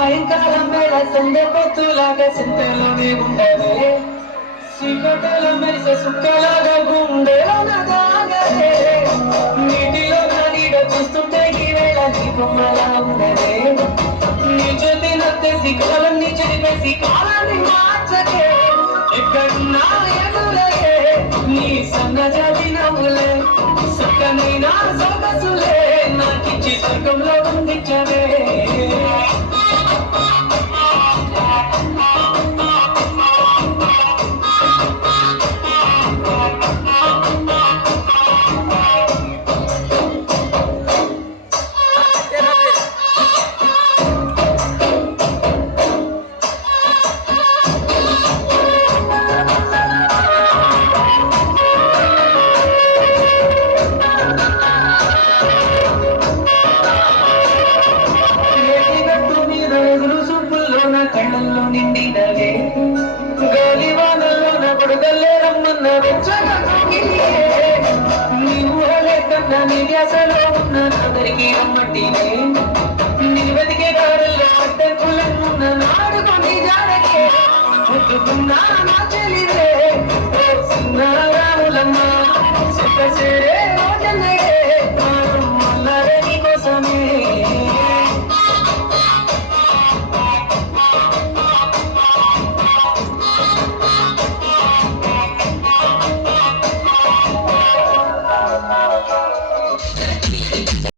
సాయంకాలం వేళ సందె పొత్తులాగా సింతలోనే ఉండవే చీకటిల మెరిసే సుక్కలాగా గుండెలోన దాగవే నీటిలో నా నీడ చూస్తుంటే ఈ వేళ నీ బొమ్మలా ఉండవే నీ జ్యోతి నత్తేసి కలవన్నీ చెరిపేసి కాలాన్ని మార్చకే ఎక్కడున్నా ఎదురయ్యే నీ సన్నజాతి నవ్వులే సక్కనైన సొగసులే నాకిచ్చి స్వర్గంలో బంధించవే కళ్ళల్లో నిండినవే గాలివానల్లో నా కొడుకల్లే రమ్మన్న వెచ్చగా నీ ఊహలే కన్నా నీ ధ్యాసలో ఉన్న నాదరికి రమ్మంటినే నీ వెతికే దారుల్లో అడ్డంకులనున్న నాడుకొని జారకే ముట్టుకున్నా నా చెలివే